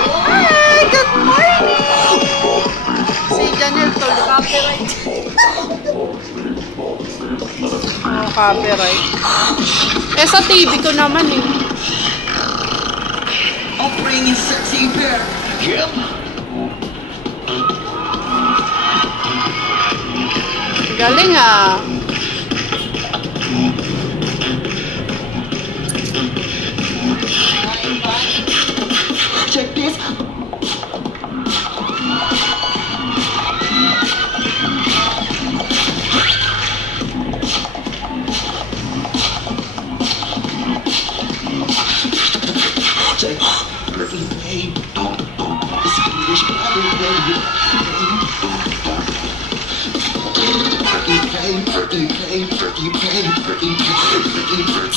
Hi! Good morning! Si Janelle tol, copyright. Oh, copyright. Eh, sa TV ko naman eh. Offering is sexy bear. Yep. Galing ah. Check this. Check. Pretty babe. It's English, but I don't know you. Pretty babe, pretty babe, pretty babe, pretty babe, pretty babe.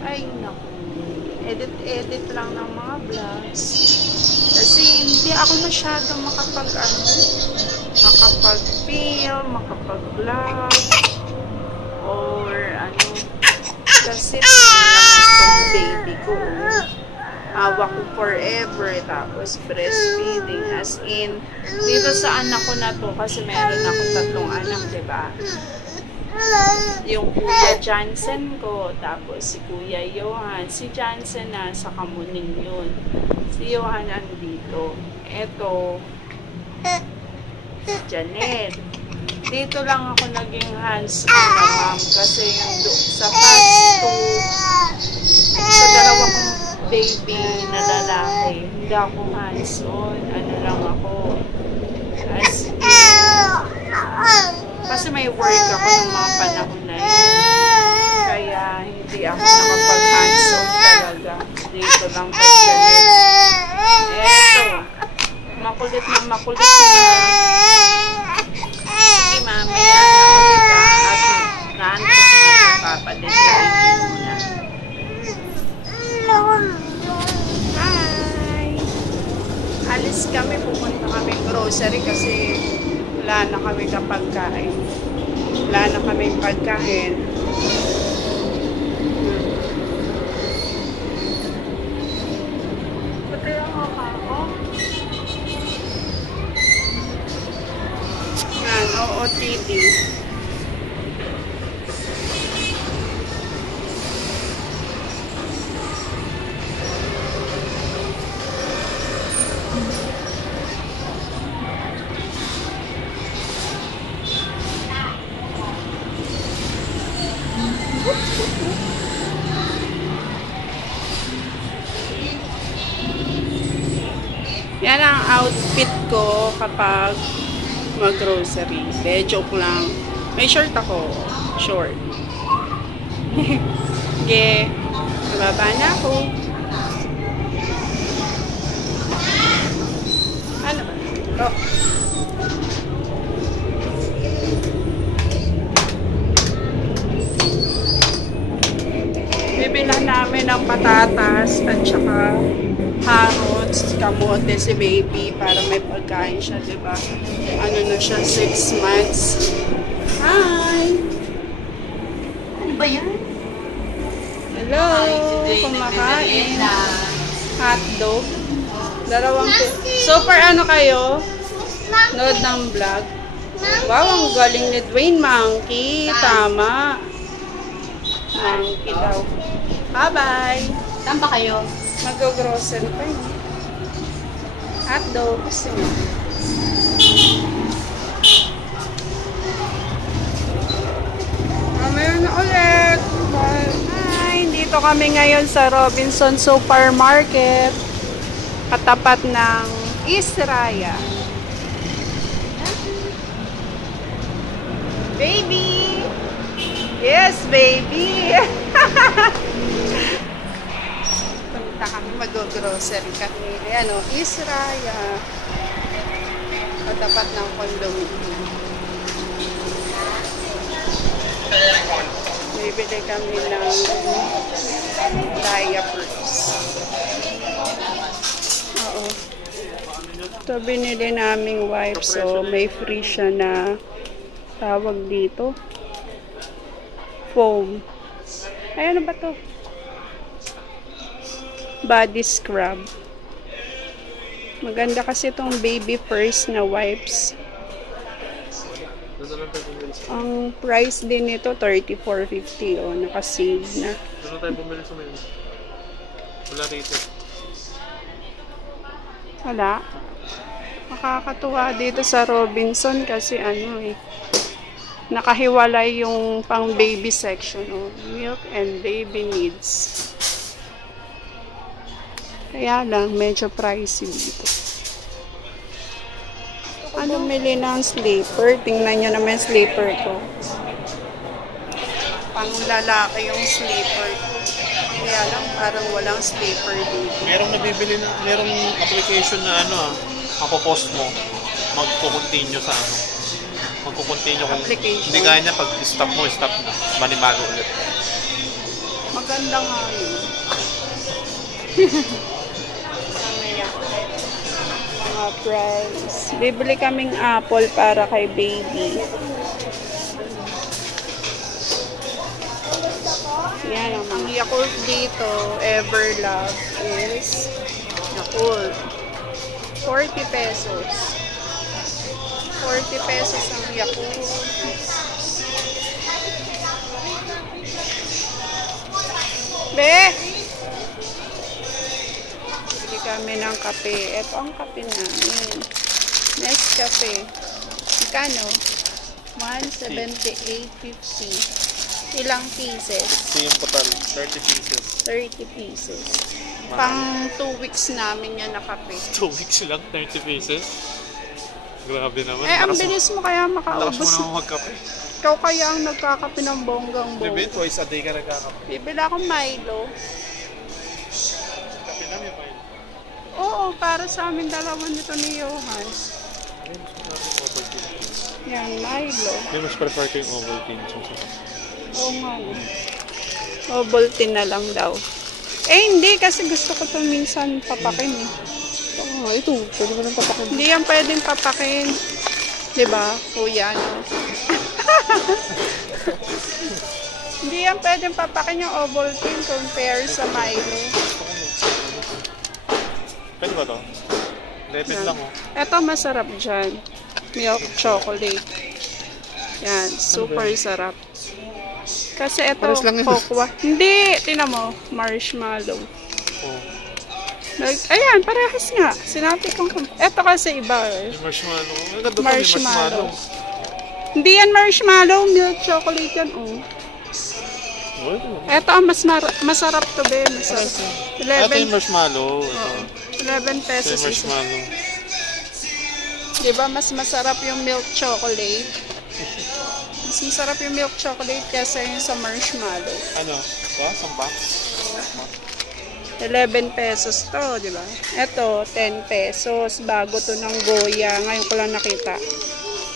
Ay, naku. Edit lang ng mga vlogs. Kasi hindi ako masyadong makapag-film, makapag-vlog, or ano. Kasi itong baby ko. Hawak ko forever, tapos breastfeeding. As in, dito sa anak ko na to, kasi meron akong 3 anak, diba? Yung Kuya Johnson ko, tapos si Kuya Johan. Si Johnson nasa Kamuning yun. Si Johan andito. Eto, Janet. Dito lang ako naging hands-on na ma'am. Kasi yung sa past 2, sa 2 kong baby na lalaki, hindi ako hands-on. Ano lang ako. As kasi may work ako ng mga panahon na yun. Kaya hindi ako nakapag-hands-on talaga. Dito lang kay Janet. Eto. Makulit na makulit na. Sige, mami. Yan. Makulit ka. At naantos na si Papa. Dito muna. Hi! Alis kami. Pupunta kami grocery kasi wala na kami kapagkain. Wala na kami pagkain. Pati ako ako. Yan, OOTD. Yan ang outfit ko kapag mag-grocery. De, joke lang. May short ako. Short. Okay. Nababa na ako. Ano ba? Oh. Bibilan namin ng patatas at saka carrots, kamote si baby para may pagkain siya, diba? Ano na siya, 6 months. Hi! Ano ba yan? Hello! Kumakain. Hotdog. 2 Super ano kayo? Nood ng vlog. Wow, ang galing ni Dwayne. Monkey. Tama. Monkey daw. Bye-bye. Saan ba kayo? Mag-grocery pa yun. Hotdog. Gusto mo. Mamaya na ulit. Hi, hindi Nandito kami ngayon sa Robinson Supermarket, katapat ng Israya. Baby! Yes, baby! Punta kami, mag-grocery kami. Ayan o, Israya. Katapat ng condominium. Bibili kami ng diapers. Oo. Ito binili naming wipes. So, may free siya na tawag dito. Foam. Ay, ano ba to? Body scrub. Maganda kasi itong baby first na wipes. Ang price din nito, $34.50. O, nakasave na. Ano tayo bumili sa ngayon? Wala rito. Wala. Makakatuwa dito sa Robinson kasi ano eh. Nakahiwalay yung pang baby section. O, milk and baby needs. Kaya lang, medyo pricey dito. Ano bumili ng slipper? Tingnan nyo naman yung slipper ko. Pang lalaki yung slipper ko. Kaya lang, parang walang slipper dito. Merong nabibili na, merong application na ano mapopost mo, magko-continue sa ano. Magko-continue kung Application. hindi kaya niya, pag stop mo, stop na. Manimago ulit. Maganda nga yun. Mga price. Bibili kaming apple para kay baby. Yan ang Yakult dito, Everlove is Yakult. 40 pesos. 40 pesos ang Yakult. Be! Bili kami ng kape. Ito ang kape namin. Nescafe. Ikano? 178.50. Ilang pieces? Ito yung total, 30 pieces. 30 pieces. Pang 2 weeks namin yan na kape. 2 weeks lang, 30 pieces. Grabe naman. Eh, ang bilis mo kaya Lakas mo makaubos. naman magkape. Ikaw kaya ang nagkakape ng bonggang Diba, bong. twice a day ka nagkakape. Bibili akong Milo. Kape lang yung fine. Oo, para sa amin dalawa nito ni Johan. Yan, Milo. Hindi, mas prefer ko yung Ovaltine. Oo nga. Ovaltine na lang daw. Eh, hindi. Kasi gusto ko itong minsan papakin eh. Oo nga, ito. Pwede mo nang papakin. Hindi yan pwedeng papakin. Diba, kuya, no? Hindi yan pwedeng papakin yung Ovaltine compare sa Milo. Pwede ba to? 11 lang oh. Ito masarap dyan. Milk chocolate. Yan, super sarap. Kasi ito, Pares lang yun. cocoa. Hindi, tinan mo, marshmallow. Oh. Ayan, parehas nga. Sinabi kong, ito kasi iba eh. Yung marshmallow. Ang ganda pa, may marshmallow. Hindi yan marshmallow, milk chocolate yan, oh. Ito ang masarap to, be. Masarap. Ito yung marshmallow. Oo. 11 Ito pesos yung isa. marshmallow. Diba, mas masarap yung milk chocolate? Mas masarap yung milk chocolate kaysa yung sa marshmallow. Ano? Ito? Isang box? 11 pesos to, diba? Ito, 10 pesos. Bago to ng Goya. Ngayon ko lang nakita.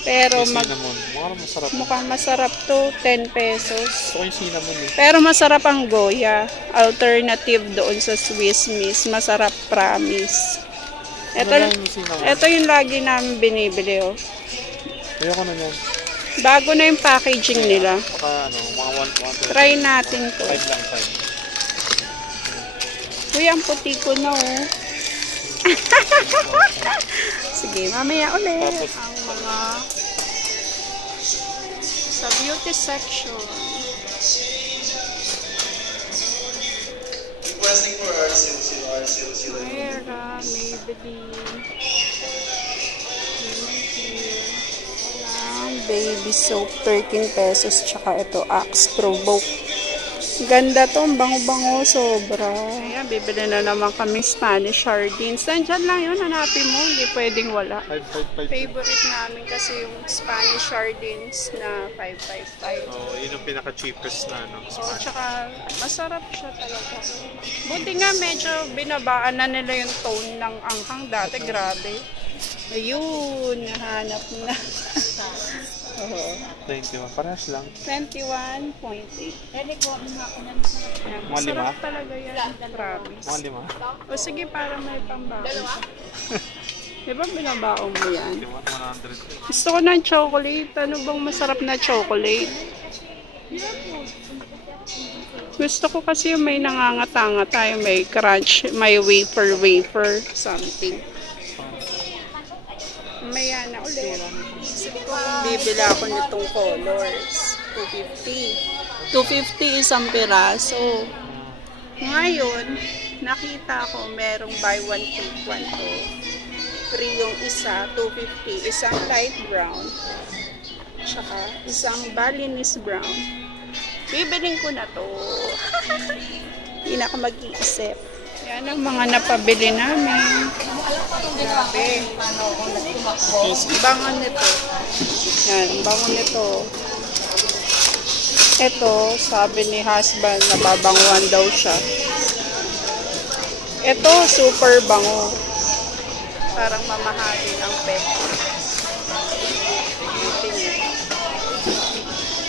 Pero May cinnamon. Mukhang masarap. mukhang masarap to, 10 pesos. Gusto ko yung cinnamon eh. Pero masarap ang Goya. Alternative doon sa Swiss Miss. Masarap, promise. Ito, Ano lang yung cinnamon? ito yung lagi namin binibili, oh. Ayoko na yan. Bago na yung packaging nila. Baka ano, mga 1 Try natin to. 5 lang, 5. Uy, ang puti ko na, oh. Sige, mamaya ulit. Tapos, Ang mga sa beauty section. Requesting for our silsila. Mayra, Maybelline. Baby soap, 13 pesos. Tsaka ito, Axe Provoke. Ganda to, bango-bango, sobra. Ayan, bibili na naman kami Spanish sardines. Nandyan lang yun, hanapin mo, hindi pwedeng wala. 555. Favorite namin kasi yung Spanish sardines na 555. Oh, yun ang pinaka-cheapest na ano. So, tsaka masarap siya talaga. Buti nga medyo binabaan na nila yung tone ng anghang. Dati grabe. Ayun, nahanap na. Oo. 21. Parehas lang. 21.8. Masarap talaga yan. Promise. Mga 5. O sige, para may pambaon. Diba binabaon mo yan? 100. Gusto ko ng chocolate. Ano bang masarap na chocolate? Gusto ko kasi yung may nangangata-ngata, yung may crunch, may wafer, something. Maya na ulit. Isip ko kung bibili ako nitong colors. 250. 250 isang piraso. Ngayon, nakita ko merong buy one take one to. Free yung isa, 250. Isang light brown. Tsaka isang Balinese brown. Bibiling ko na to. Hindi na ako mag-iisip. Yan ang mga napabili namin. Grabe. Bangon nito. Yan, bangon nito. Ito, sabi ni husband, nababanguan daw siya. Ito, super bango. Parang mamahalin ang pet.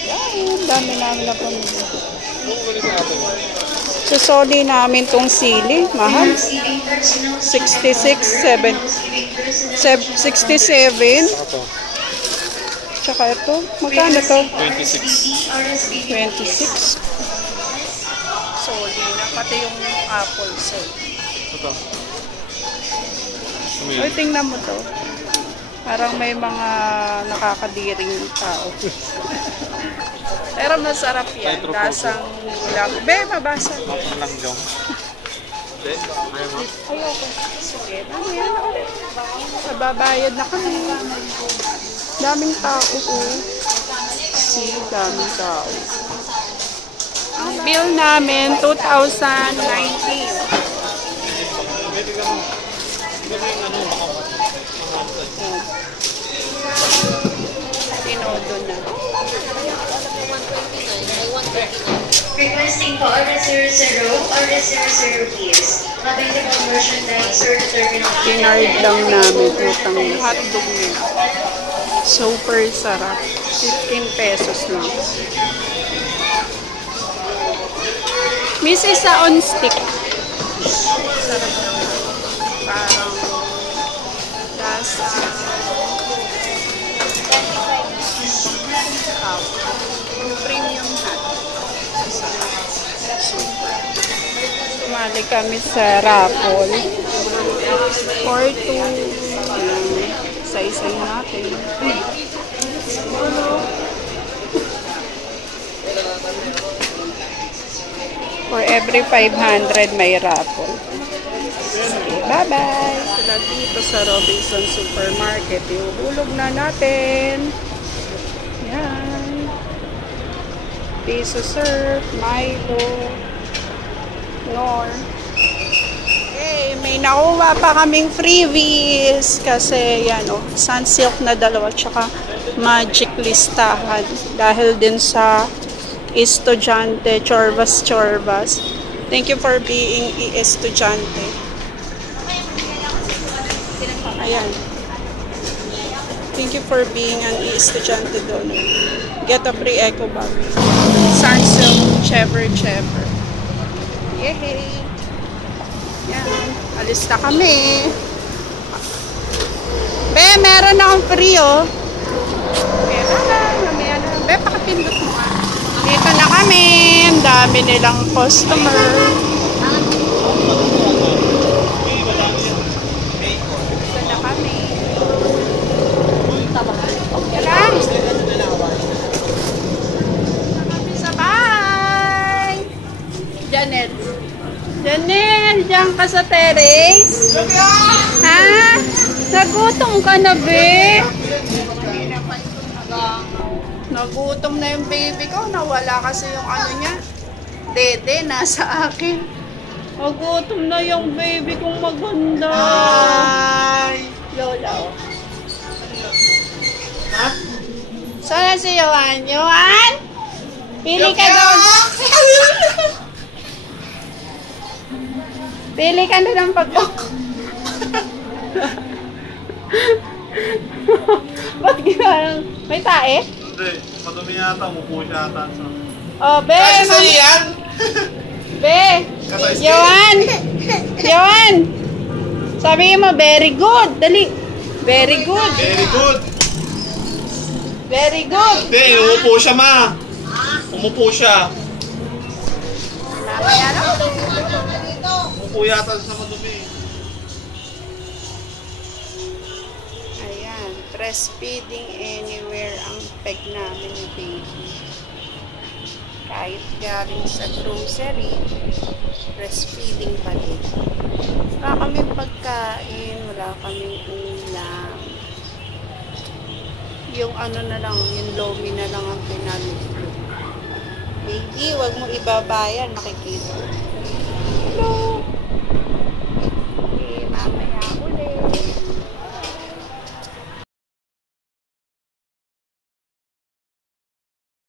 Yan, dami namin na pamilya. Susoli namin tong sili. Mahal. 67. Tsaka ito. Magkano to? 26. 26. Soli na. Pati yung apple salt. Ito. Uy, tingnan mo to. Parang may mga nakakadiring tao. Pero masarap yan. Lasang lang. Be, mabasa. Lang jong. Ayoko. Sige, mamaya na ulit. Nababayad na kami. Daming tao. See, daming tao. Ang bill namin, 2019. Tinodo na. Requesting for order 00, please. Available merchandise or terminal. Tinard lang namin utang hotdog nila. Super sarap. 15 pesos lang. Miss, isa on stick. Sarap naman. Parang lasa. Yung premium hot. Super. Tumali kami sa raffle. Or to isa-isa natin. For every 500 may raffle. Okay, bye-bye! Sila dito sa Robinson Supermarket. Iuhulog na natin. Yan. Piso surf, Milo, Nor. Okay, may nakuha pa kaming freebies. Kasi yan o, Sunsilk na dalawa. Tsaka Magic listahan. Dahil din sa estudyante, Chorvas. Thank you for being estudyante. Ayan. Thank you for being an estudyante doon. Get a free eco bag. Sunsilk, Chever. Yay! Yan. Alis na kami. Be, meron akong free oh. Okay, mamaya na. Be, pakapindot mo ka. Dito na kami. Ang dami nilang customer. Dito na kami. Okay lang. Sabay! Janelle, diyan ka sa terrace? Ha? Nagutom ka na, be? Nagutom na yung baby ko. Nawala kasi yung ano niya. Dede, nasa akin. Magutom na yung baby kong maganda. Hi! Lola, oh. Ha? Saan si Yohan? Yohan? Pili ka doon. Pili ka doon ng pagkok. Ba't gano'n? May tae? Hindi, madumi yata, umupo siya yata. Oh, be! Kasi sa'yo yan! Be! Yohan! Yohan! Sabihin mo, very good! Dali! Very good! Very good! Very good! Hindi, umupo siya ma! Umupo siya. Mamaya na? Umupo yata sa madumi. Ayan, breastfeeding anywhere ang peg namin ni baby. Kahit galing sa grocery, breastfeeding pa din. Wala kaming pagkain, wala kaming ulam. Yung ano na lang, yung lomi na lang ang pinalo. Baby, wag mo ibabayan, makikita.